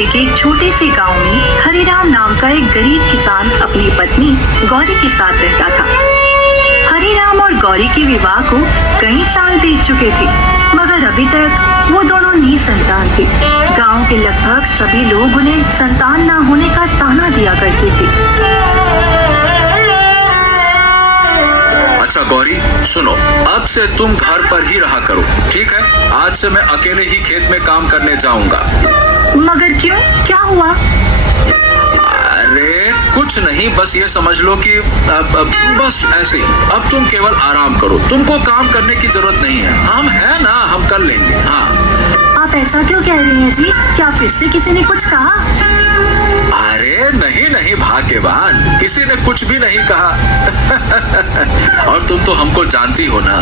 पड़ोसी के एक छोटे से गांव में हरिराम नाम का एक गरीब किसान अपनी पत्नी गौरी के साथ रहता था। हरिराम और गौरी के विवाह को कई साल बीत चुके थे, मगर अभी तक वो दोनों निसंतान थे। गांव के लगभग सभी लोग उन्हें संतान न होने का ताना दिया करते थे। अच्छा गौरी, सुनो, अब से तुम घर पर ही रहा करो, ठीक है? आज से मैं अकेले ही खेत में काम करने जाऊंगा। मगर क्यों, क्या हुआ? अरे कुछ नहीं, बस ये समझ लो कि बस ऐसे ही। अब तुम केवल आराम करो, तुमको काम करने की जरूरत नहीं है। हम है ना, हम कर लेंगे। हाँ। आप ऐसा क्यों कह रही हैं जी? क्या फिर से किसी ने कुछ कहा? अरे नहीं नहीं भाग्यवान, किसी ने कुछ भी नहीं कहा। और तुम तो हमको जानती हो ना,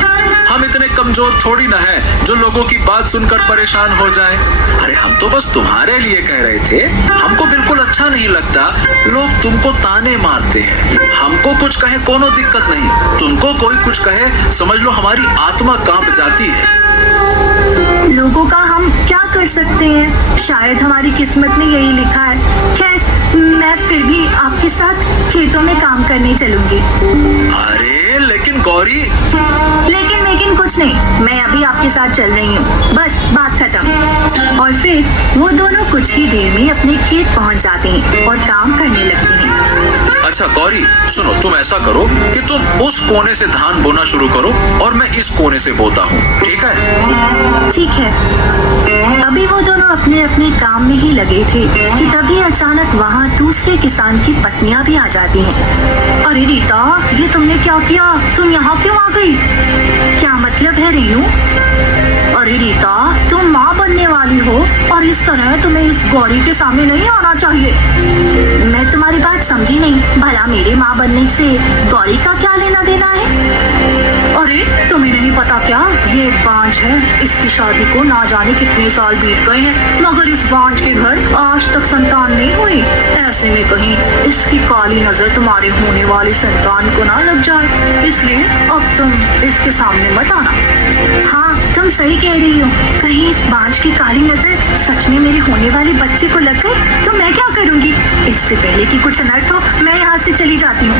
हम इतने कमजोर थोड़ी ना हैं जो लोगों की बात सुनकर परेशान हो जाएं। अरे हम तो बस तुम्हारे लिए कह रहे थे। हमको बिल्कुल अच्छा नहीं लगता लोग तुमको ताने मारते हैं। हमको कुछ कहे कोनो दिक्कत नहीं, तुमको कोई कुछ कहे समझ लो हमारी आत्मा कांप जाती है। लोगों का हम क्या कर सकते हैं, शायद हमारी किस्मत में यही लिखा है। खैर, मैं फिर भी आपके साथ खेतों में काम करने चलूंगी। अरे लेकिन गौरी। लेकिन कुछ नहीं, मैं अभी आपके साथ चल रही हूँ, बस बात खत्म। और फिर वो दोनों कुछ ही देर में अपने खेत पहुँच जाते हैं और काम करने लगते हैं। अच्छा गौरी सुनो, तुम ऐसा करो कि तुम उस कोने से धान बोना शुरू करो और मैं इस कोने से बोता हूँ, ठीक है? ठीक है। अभी वो दोनों अपने अपने काम में ही लगे थे कि तभी अचानक वहाँ दूसरे किसान की पत्नियां भी आ जाती हैं। अरे रीता, ये तुमने क्या किया? तुम यहाँ क्यों आ गई? क्या मतलब है रीनू? अरे रीता, तुम माँ बनने वाली हो और इस तरह तुम्हें इस गौरी के सामने नहीं आना चाहिए। मैं तुम्हारी बात समझी नहीं। भला मेरे माँ बनने से गौरी का क्या लेना देना है? अरे तुम्हें नहीं पता क्या? ये एक बांझ है, इसकी शादी को ना जाने कितने साल बीत गए हैं, मगर इस बांझ के घर आज तक संतान नहीं हुई। ऐसे में कहीं इसकी काली नजर तुम्हारे होने वाले संतान को ना लग जाए, इसलिए अब तुम इसके सामने मत आना। हाँ, तुम सही कह रही हो। कहीं इस बांझ की काली नजर सच में मेरे होने वाले बच्चे को लग गई तो मैं क्या करूँगी? इससे पहले कि कुछ अनर्थ हो, मैं यहाँ से चली जाती हूँ।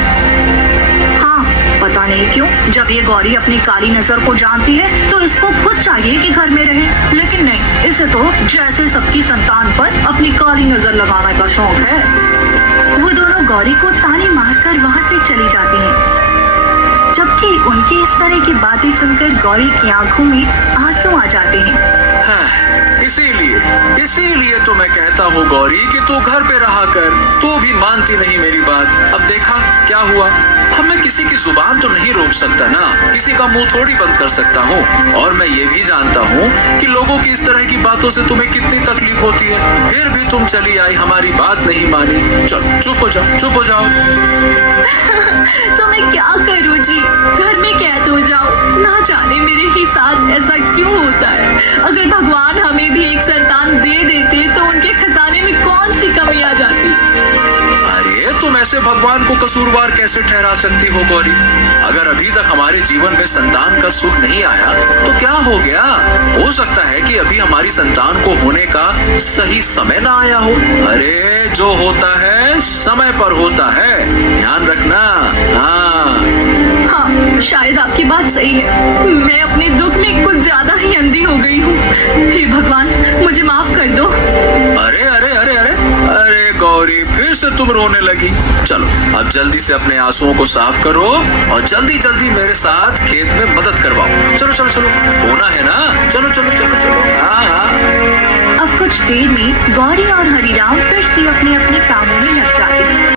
हाँ, पता नहीं क्यों जब ये गौरी अपनी काली नजर को जानती है तो इसको खुद चाहिए कि घर में रहे, लेकिन नहीं, इसे तो जैसे सबकी संतान पर अपनी काली नजर लगाने का शौक है। वो दोनों गौरी को ताने मारकर वहाँ से चली जाती हैं, जबकि उनकी इस तरह की बातें सुनकर गौरी की आंखों में आंसू आ जाते हैं। हाँ, इसीलिए तो मैं कहता हूँ गौरी कि तू घर पे रहा कर। तू भी मानती नहीं मेरी बात। अब देखा क्या हुआ? अब मैं किसी की जुबान तो नहीं रोक सकता ना, किसी का मुंह थोड़ी बंद कर सकता हूँ। और मैं ये भी जानता हूँ कि लोगोतो की इस तरह की बातों से तुम्हें कितनी तकलीफ होती है, फिर भी तुम चली आई, हमारी बात नहीं मानी। चलो चुप हो जाओ, चुप हो जाओ। तो मैं क्या करूँ जी? घर में कैद हो जाओ। ना जाने मेरे ही साथ ऐसा क्यों होता है। अगर भगवान हमें भी एक संतान दे देते तो उनके खजाने में कौन सी कमी आ जाती। अरे तुम ऐसे भगवान को कसूरवार कैसे ठहरा सकती हो गौरी? अगर अभी तक हमारे जीवन में संतान का सुख नहीं आया तो क्या हो गया? हो सकता है कि अभी हमारी संतान को होने का सही समय ना आया हो। अरे जो होता है समय पर होता है, ध्यान रखना। हाँ, शायद आपकी बात सही है। मैं अपने दुख में कुछ ज्यादा ही अंधी हो गई हूँ। हे भगवान, मुझे माफ कर दो। अरे अरे अरे अरे अरे गौरी, फिर से तुम रोने लगी। चलो अब जल्दी से अपने आंसुओं को साफ करो और जल्दी जल्दी मेरे साथ खेत में मदद करवाओ। चलो चलो चलो, होना है ना? चलो चलो चलो चलो। हाँ। अब कुछ देर में गौरी और हरिराम फिर से अपने अपने कामों में लग जाते हैं।